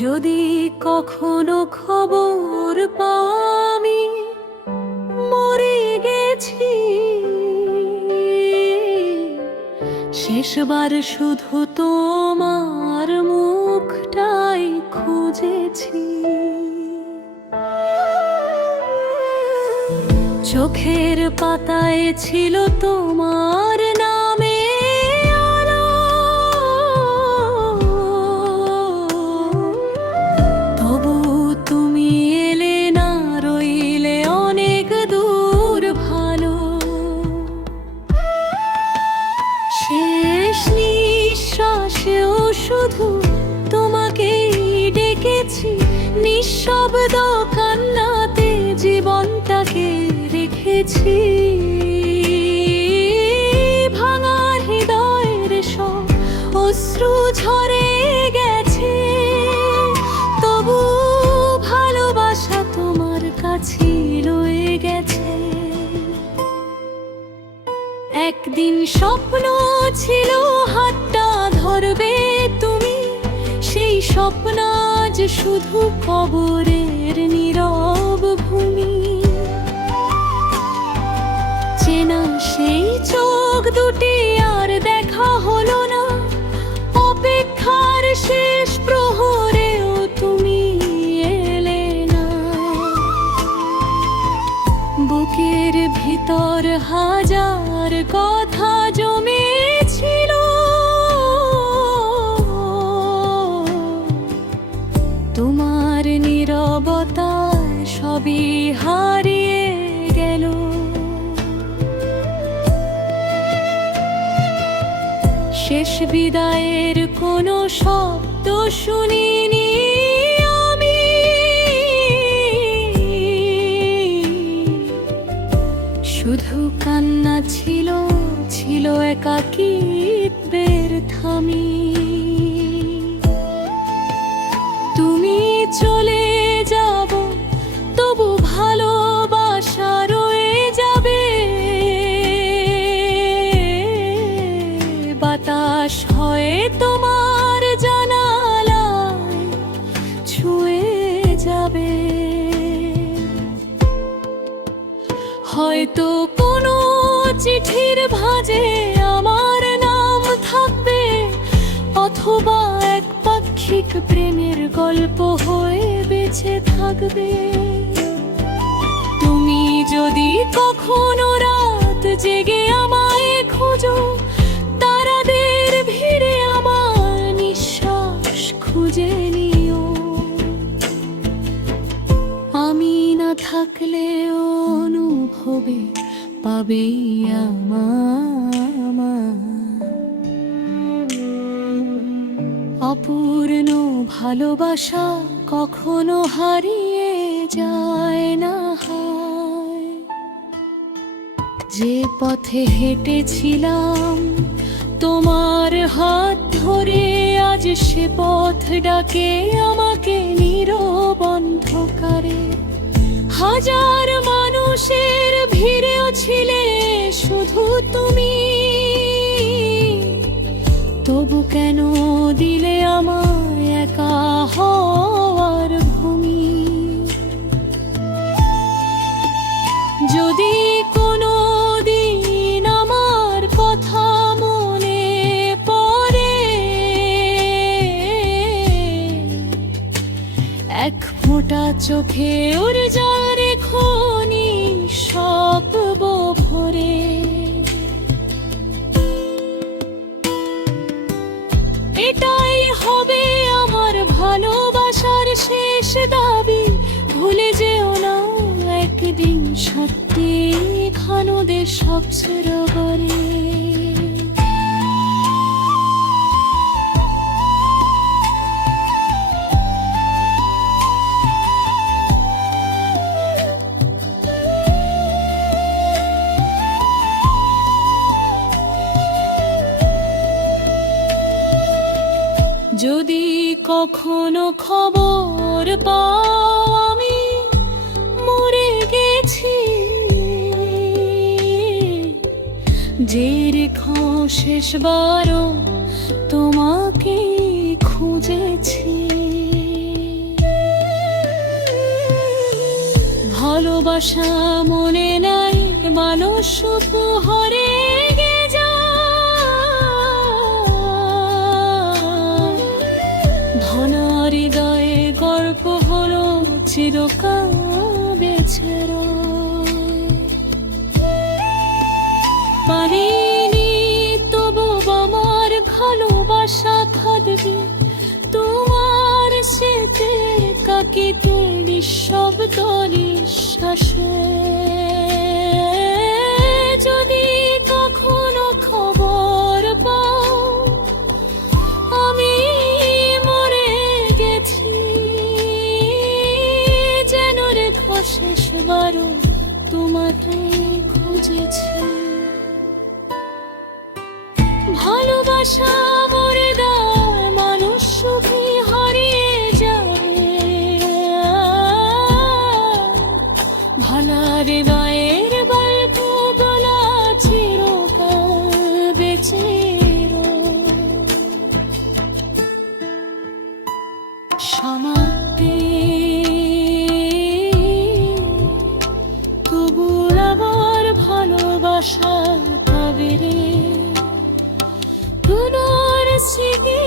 যদি কখনো খবর পাও আমি মরে গেছি, শেষবার শুধু তোমার মুখটাই খুঁজেছি। চোখের পাতায় ছিল তোমার নামে আলো, তবু তুমি এলে না, রইলে অনেক দূর ভালো। শেষ নিঃশ্বাসেও শুধু তোমাকেই ডেকেছি, নিঃশব্দ কান্নাতে জীবনটাকে রেখেছি। ভাঙা হৃদয়ের সব অশ্রু ঝরে গেছে, তবু ভালোবাসা তোমার কাছেই রয়ে গেছে। একদিন স্বপ্ন ছিল হাতটা ধরবে তুমি, সেই স্বপ্ন আজ শুধু কবরের নীরব ভূমি। চেনা সেই চোখ দুটি আর দেখা হলো না, অপেক্ষার শেষ প্রহরেও তুমি এলে না। বুকের ভিতর হাজার কথা জমেছিল, তোমার নীরবতায় সবই হারিয়ে গেল। শেষ বিদায়ের কোনো শব্দ শুনিনি আমি, শুধু কান্না ছিল, ছিল একাকিত্বের থামি। তুমি চলে যাব, তবু ভালোবাসা রয়ে যাবে। বাতাস হয়ে তোমার জানালায় ছুঁয়ে যাবে। হয়তো কোনো চিঠির ভাঁজে আমার নাম থাকবে, অথবা এক পাক্ষিক প্রেমের গল্প হয়ে বেঁচে থাকবে। তুমি যদি কখনো রাত জেগে আমায় খোঁজো, তারাদের ভিড়ে আমার নিঃশ্বাস খুঁজে নিও। আমি না থাকলে অনুভবে পাবে আমার অপূর্ণ ভালোবাসা, কখনো হারিয়ে যায় না। হায়, যে পথে হেঁটেছিলাম তোমার হাত ধরে, আজ সে পথ ডাকে আমাকে নীরব অন্ধকারে। হাজার মানুষের ভিড়েও ছিলে শুধু তুমি, তবু কেন দিলে আমায় একা হওয়ার ভূমি। যদি কোনো দিন আমার কথা মনে পড়ে, এক ফোঁটা চোখে ওর জল রেখো নিঃশব্দ ভরে। এটাই হবে আমার ভালোবাসার শেষ দাবি, ভুলে যেও না একদিন সত্যি খানদের সবসরগরে। যদি কখনো খবর পাও আমি মরে গেছি, যে রেখো শেষবারও তোমাকে খুঁজেছি। ভালোবাসা মনে নাই মানুষ উপহারে গে যায়। ধনা হৃদয়ে গর্ব হলো চিরকাল বেছে রয়। পারিনি তবু আমার ভালোবাসা থাকবে তোমার সেতে কাকিতে নিঃশব্দ নিঃশ্বাসে। যদি কখনো খবর পাও আমি মরে গেছি, যেন রেখো শেষবারও তোমাকে খুঁজেছি। ভালোবাসা মরে দেয় মানুষ সুখী হারিয়ে যায়। ভালা হৃদয়ের গল্প বলা চিরকাল বেঁচে রয়। সমাপ্তি তবু আবার ভালোবাসা তবে রে পুনর স্মৃতি